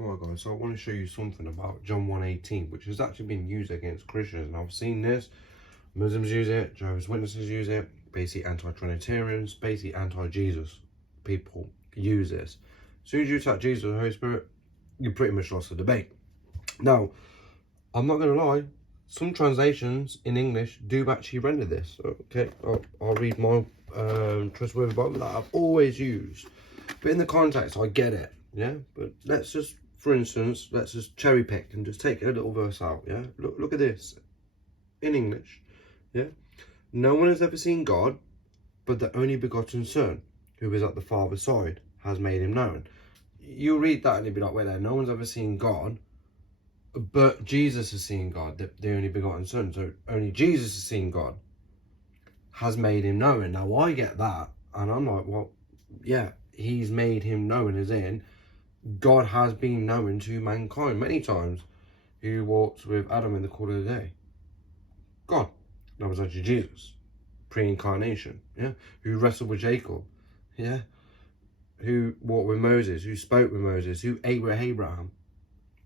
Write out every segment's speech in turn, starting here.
Alright guys, so I want to show you something about John 1:18, which has actually been used against Christians. And I've seen this, Muslims use it, Jehovah's Witnesses use it, basically anti-Trinitarians, basically anti-Jesus people use this. As soon as you attack Jesus and the Holy Spirit, you pretty much lost the debate. Now, I'm not going to lie, some translations in English do actually render this. Okay, I'll read my trustworthy Bible that I've always used. But in the context, I get it, yeah? But let's just, for instance, let's just cherry pick and just take a little verse out, yeah? Look at this, in English, yeah? No one has ever seen God, but the only begotten Son, who is at the Father's side, has made him known. You'll read that and you'll be like, wait there, no one's ever seen God, but Jesus has seen God, the only begotten Son. So only Jesus has seen God, has made him known. Now I get that, and I'm like, well, yeah, he's made him known, as in God has been known to mankind many times. Who walked with Adam in the cool of the day? God. That was actually Jesus, pre-incarnation, yeah? Who wrestled with Jacob, yeah? Who walked with Moses, who spoke with Moses, who ate with Abraham,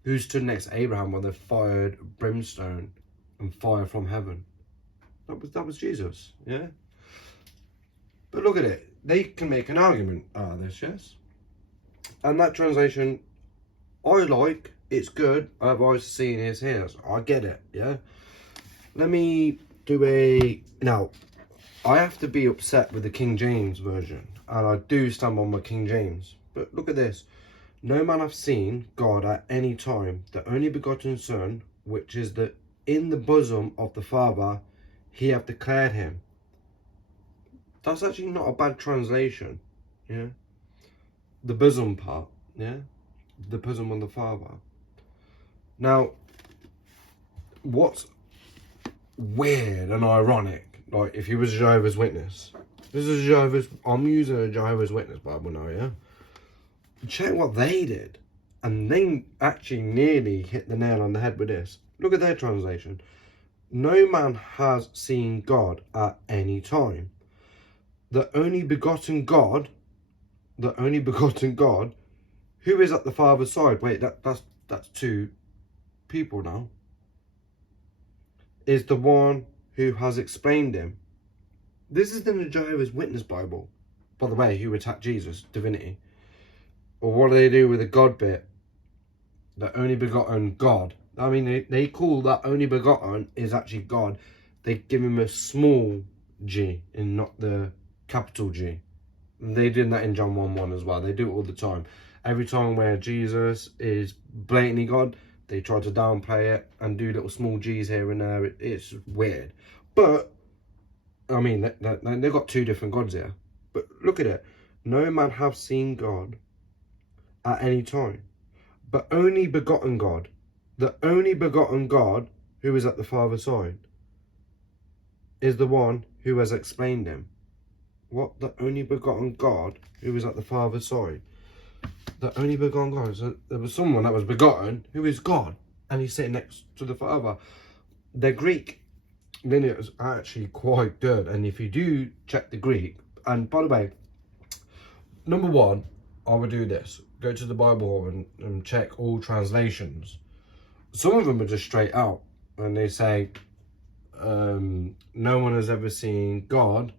who stood next to Abraham when they fired brimstone and fire from heaven. That was Jesus, yeah? But look at it. They can make an argument out of this, yes? And that translation, I like, it's good. I've always seen his here, so I get it, yeah? Let me do now, I have to be upset with the King James version, and I do stand on my King James. But look at this. No man hath seen God at any time, the only begotten Son, which is in the bosom of the Father, he hath declared him. That's actually not a bad translation, yeah? The bosom part, yeah? The bosom of the Father. Now, what's weird and ironic, like if he was a Jehovah's Witness, I'm using a Jehovah's Witness Bible now, yeah? Check what they did, and they actually nearly hit the nail on the head with this. Look at their translation. No man has seen God at any time. The only begotten God, who is at the Father's side. Wait, that's two people now. Is the one who has explained him. This is in the Jehovah's Witness Bible, by the way, who attacked Jesus' divinity. Or what do they do with the God bit? The only begotten God. I mean, they call that only begotten is actually God. They give him a small g and not the capital G. They did that in John 1:1 as well. They do it all the time. Every time where Jesus is blatantly God, they try to downplay it and do little small g's here and there. It's weird. But, I mean, they've got two different gods here. But look at it. No man hath seen God at any time, but only begotten God, the only begotten God who is at the Father's side, is the one who has explained him. What? The only begotten God who is at the Father's side? The only begotten God. So there was someone that was begotten who is God, and he's sitting next to the Father. Their Greek lineage is actually quite good, and if you do check the Greek, and by the way, number one, I would do this. Go to the Bible and check all translations. Some of them are just straight out, and they say, no one has ever seen God,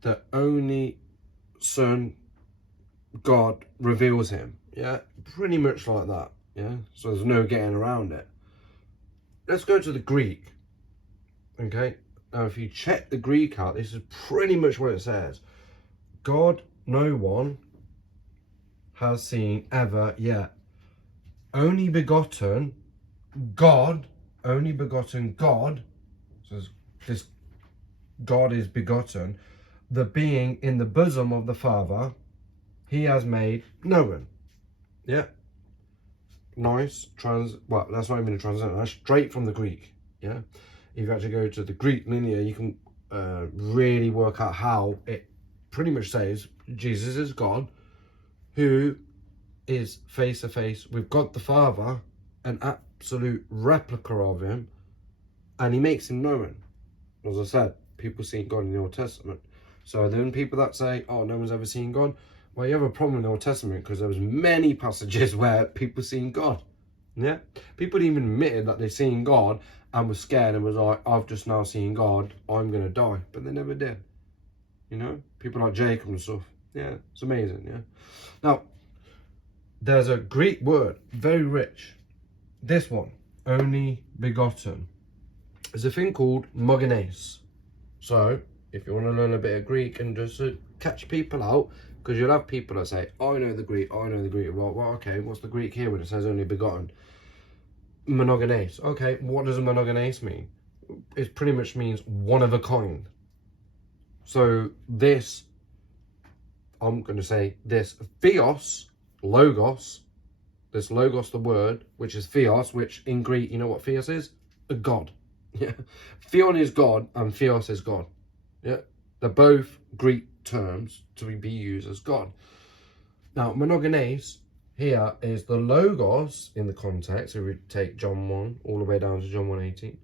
the only Son, God reveals him. Yeah, pretty much like that. Yeah, so there's no getting around it. Let's go to the Greek. Okay, now if you check the Greek out, this is pretty much what it says. God, no one has seen ever yet. Only begotten God, so this God is begotten, the being in the bosom of the Father, he has made known. Yeah. Nice. Well, that's not even a translation. That's straight from the Greek. Yeah. If you actually go to the Greek linear, you can really work out how it pretty much says Jesus is God, who is face to face with God the Father, an absolute replica of him, and he makes him known. As I said, people seen God in the Old Testament. So then people that say, oh, no one's ever seen God, Well, you have a problem in the Old Testament because there was many passages where people seen God. Yeah, people even admitted that they seen God and was scared and was like, I've just now seen God, I'm gonna die, but they never did. You know, people like Jacob and stuff. Yeah, it's amazing. Yeah. Now, there's a Greek word, very rich. This one, only begotten. There's a thing called mogenes. So, if you want to learn a bit of Greek and just catch people out, because you'll have people that say, I know the Greek, I know the Greek. Well, okay, what's the Greek here when it says only begotten? Monogenes. Okay, what does a monogenes mean? It pretty much means one of a kind. So this, I'm going to say this theos, logos, this logos, the word, which is theos, which in Greek, you know what theos is? A god. Yeah. Theon is God and theos is God. Yeah. They're both Greek terms to be used as God. Now, monogenes here is the logos in the context. If we take John 1 all the way down to John 1:18,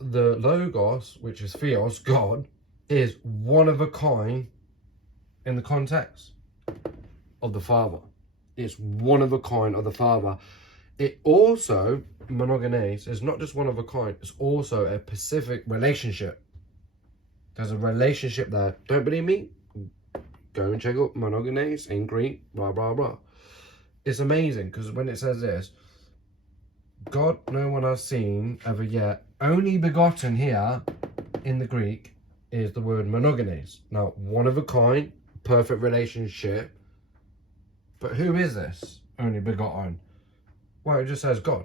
the logos, which is theos, God, is one of a kind in the context of the Father. It's one of a kind of the Father. It also, monogenes, is not just one of a kind, it's also a specific relationship. There's a relationship there. Don't believe me? Go and check out monogenes in Greek, blah, blah, blah. It's amazing because when it says this, God no one has seen ever yet, only begotten here in the Greek is the word monogenes. Now, one of a kind, perfect relationship. But who is this only begotten? Well, it just says God.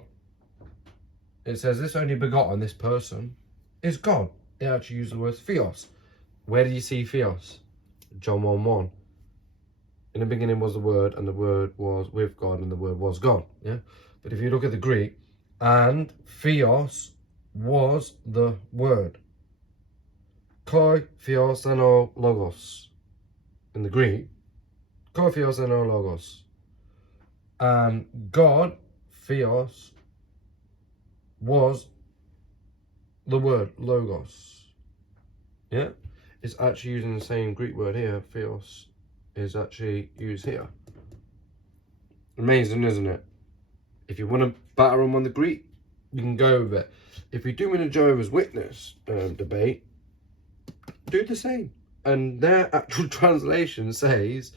It says this only begotten, this person, is God. It actually uses the word theos. Where do you see theos? John 1:1. In the beginning was the Word, and the Word was with God, and the Word was God. Yeah. But if you look at the Greek, and theos was the Word. Kai theos ano logos. In the Greek, kai theos ano logos. And God, theos, was the word logos. Yeah. It's actually using the same Greek word here. Theos is actually used here. Amazing, isn't it? If you want to batter them on the Greek, you can go with it. If you're doing a Jehovah's Witness debate, do the same. And their actual translation says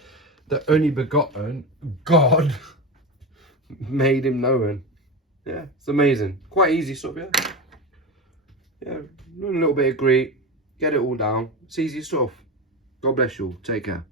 that only begotten, God made him known. Yeah, it's amazing. Quite easy stuff, yeah? Yeah, learn a little bit of Greek, get it all down. It's easy stuff. God bless you all. Take care.